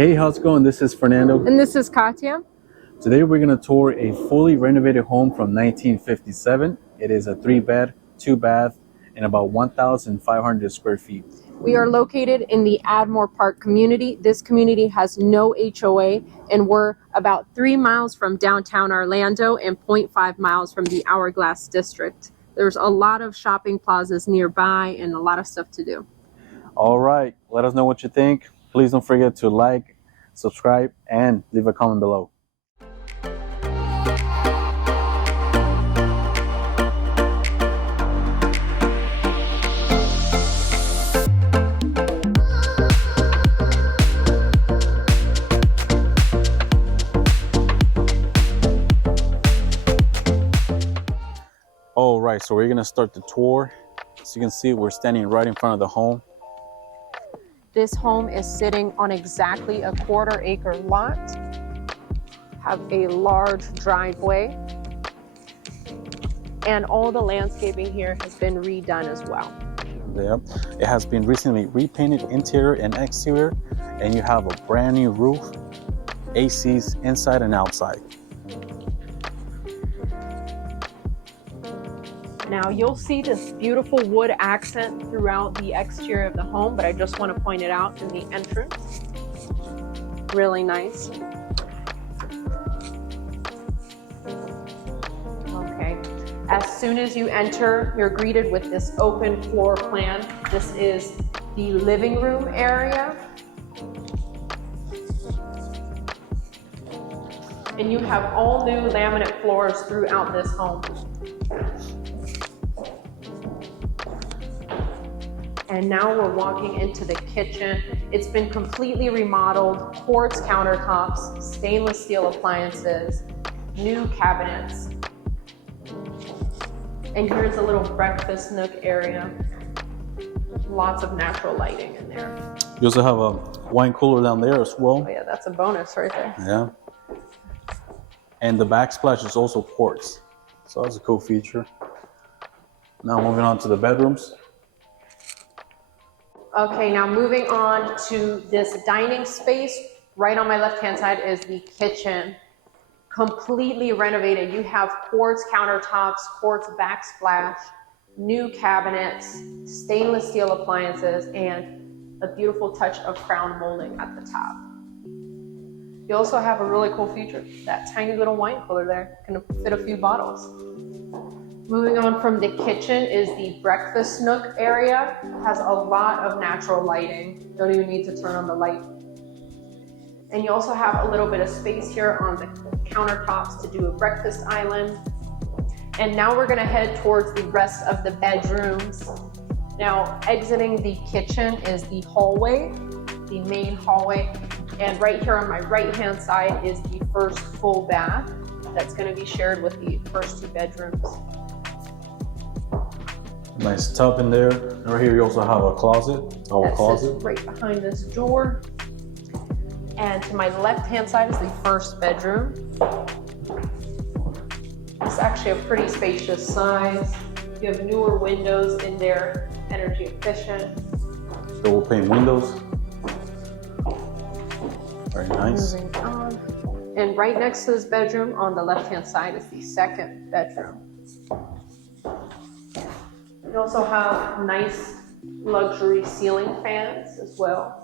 Hey, how's it going? This is Fernando. And this is Katya. Today we're going to tour a fully renovated home from 1957. It is a 3-bed, 2-bath, and about 1,500 square feet. We are located in the Admore Park community. This community has no HOA, and we're about 3 miles from downtown Orlando and 0.5 miles from the Hourglass District. There's a lot of shopping plazas nearby and a lot of stuff to do. All right, let us know what you think. Please don't forget to like, subscribe, and leave a comment below. All right, so we're gonna start the tour. As you can see, we're standing right in front of the home. This home is sitting on exactly a 1/4 acre lot. Have a large driveway. And all the landscaping here has been redone as well. Yep. It has been recently repainted interior and exterior, and you have a brand new roof, ACs inside and outside. Now you'll see this beautiful wood accent throughout the exterior of the home, but I just want to point it out in the entrance. Really nice. Okay. As soon as you enter, you're greeted with this open floor plan. This is the living room area. And you have all new laminate floors throughout this home. And now we're walking into the kitchen. It's been completely remodeled, quartz countertops, stainless steel appliances, new cabinets. And here's a little breakfast nook area. Lots of natural lighting in there. You also have a wine cooler down there as well. Oh yeah, that's a bonus right there. Yeah. And the backsplash is also quartz. So that's a cool feature. Now moving on to the bedrooms. Okay, now moving on to this dining space. Right on my left-hand side is the kitchen. Completely renovated. You have quartz countertops, quartz backsplash, new cabinets, stainless steel appliances, and a beautiful touch of crown molding at the top. You also have a really cool feature, that tiny little wine cooler there. Can fit a few bottles. Moving on from the kitchen is the breakfast nook area. Has a lot of natural lighting. Don't even need to turn on the light. And you also have a little bit of space here on the countertops to do a breakfast island. And now we're gonna head towards the rest of the bedrooms. Now, exiting the kitchen is the hallway, the main hallway. And right here on my right-hand side is the first full bath that's gonna be shared with the first 2 bedrooms. Nice tub in there. And right here you also have a closet. Sits right behind this door. And to my left-hand side is the first bedroom. It's actually a pretty spacious size. You have newer windows in there, energy efficient. Double pane windows. Very nice. Moving on. And right next to this bedroom on the left-hand side is the second bedroom. You also have nice luxury ceiling fans as well.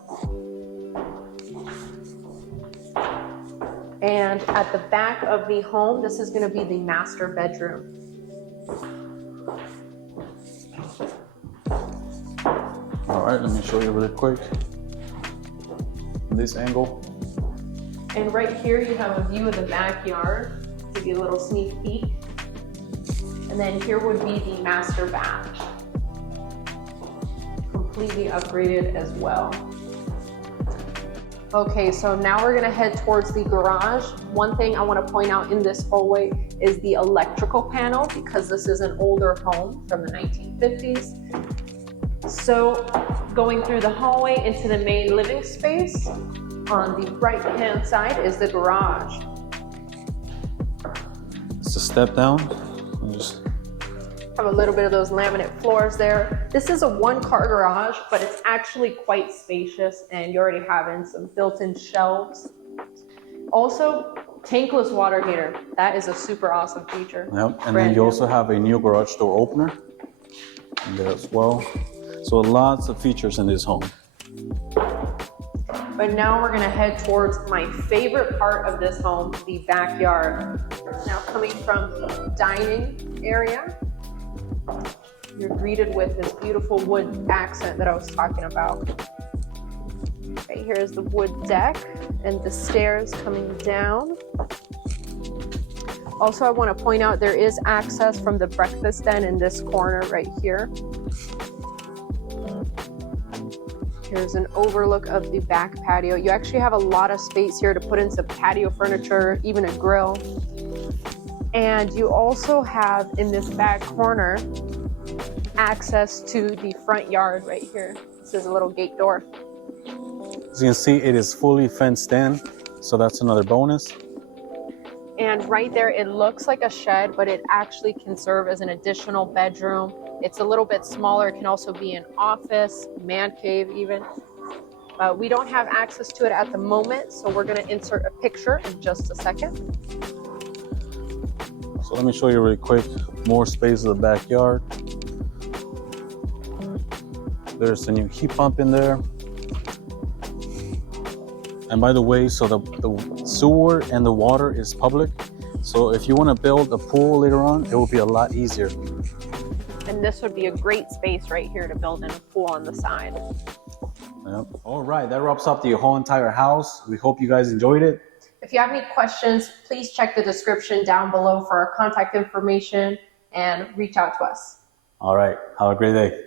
And at the back of the home, this is going to be the master bedroom. All right, let me show you really quick. This angle. And right here you have a view of the backyard. Give you a little sneak peek. And then here would be the master bath. Completely upgraded as well. Okay, so now we're gonna head towards the garage. One thing I wanna point out in this hallway is the electrical panel, because this is an older home from the 1950s. So going through the hallway into the main living space, on the right-hand side is the garage. It's a step down. Just have a little bit of those laminate floors there. This is a one-car garage, but it's actually quite spacious, and you already have in some built-in shelves. Also, tankless water heater. That is a super awesome feature. Yep. And then you also have a new garage door opener in there as well. So lots of features in this home. But now we're gonna head towards my favorite part of this home, the backyard. Now coming from the dining area, you're greeted with this beautiful wood accent that I was talking about. Right here is the wood deck and the stairs coming down. Also, I want to point out there is access from the breakfast den in this corner right here. Here's an overlook of the back patio. You actually have a lot of space here to put in some patio furniture, even a grill. And you also have in this back corner access to the front yard right here. This is a little gate door. As you can see, it is fully fenced in, so that's another bonus. And right there, it looks like a shed, but it actually can serve as an additional bedroom. It's a little bit smaller. It can also be an office, man cave even. We don't have access to it at the moment, so we're gonna insert a picture in just a second. So let me show you really quick, more space in the backyard. There's a new heat pump in there. And by the way, so the sewer and the water is public. So if you want to build a pool later on, it will be a lot easier. And this would be a great space right here to build in a pool on the side. Yep. All right, that wraps up the whole entire house. We hope you guys enjoyed it. If you have any questions, please check the description down below for our contact information and reach out to us. All right, have a great day.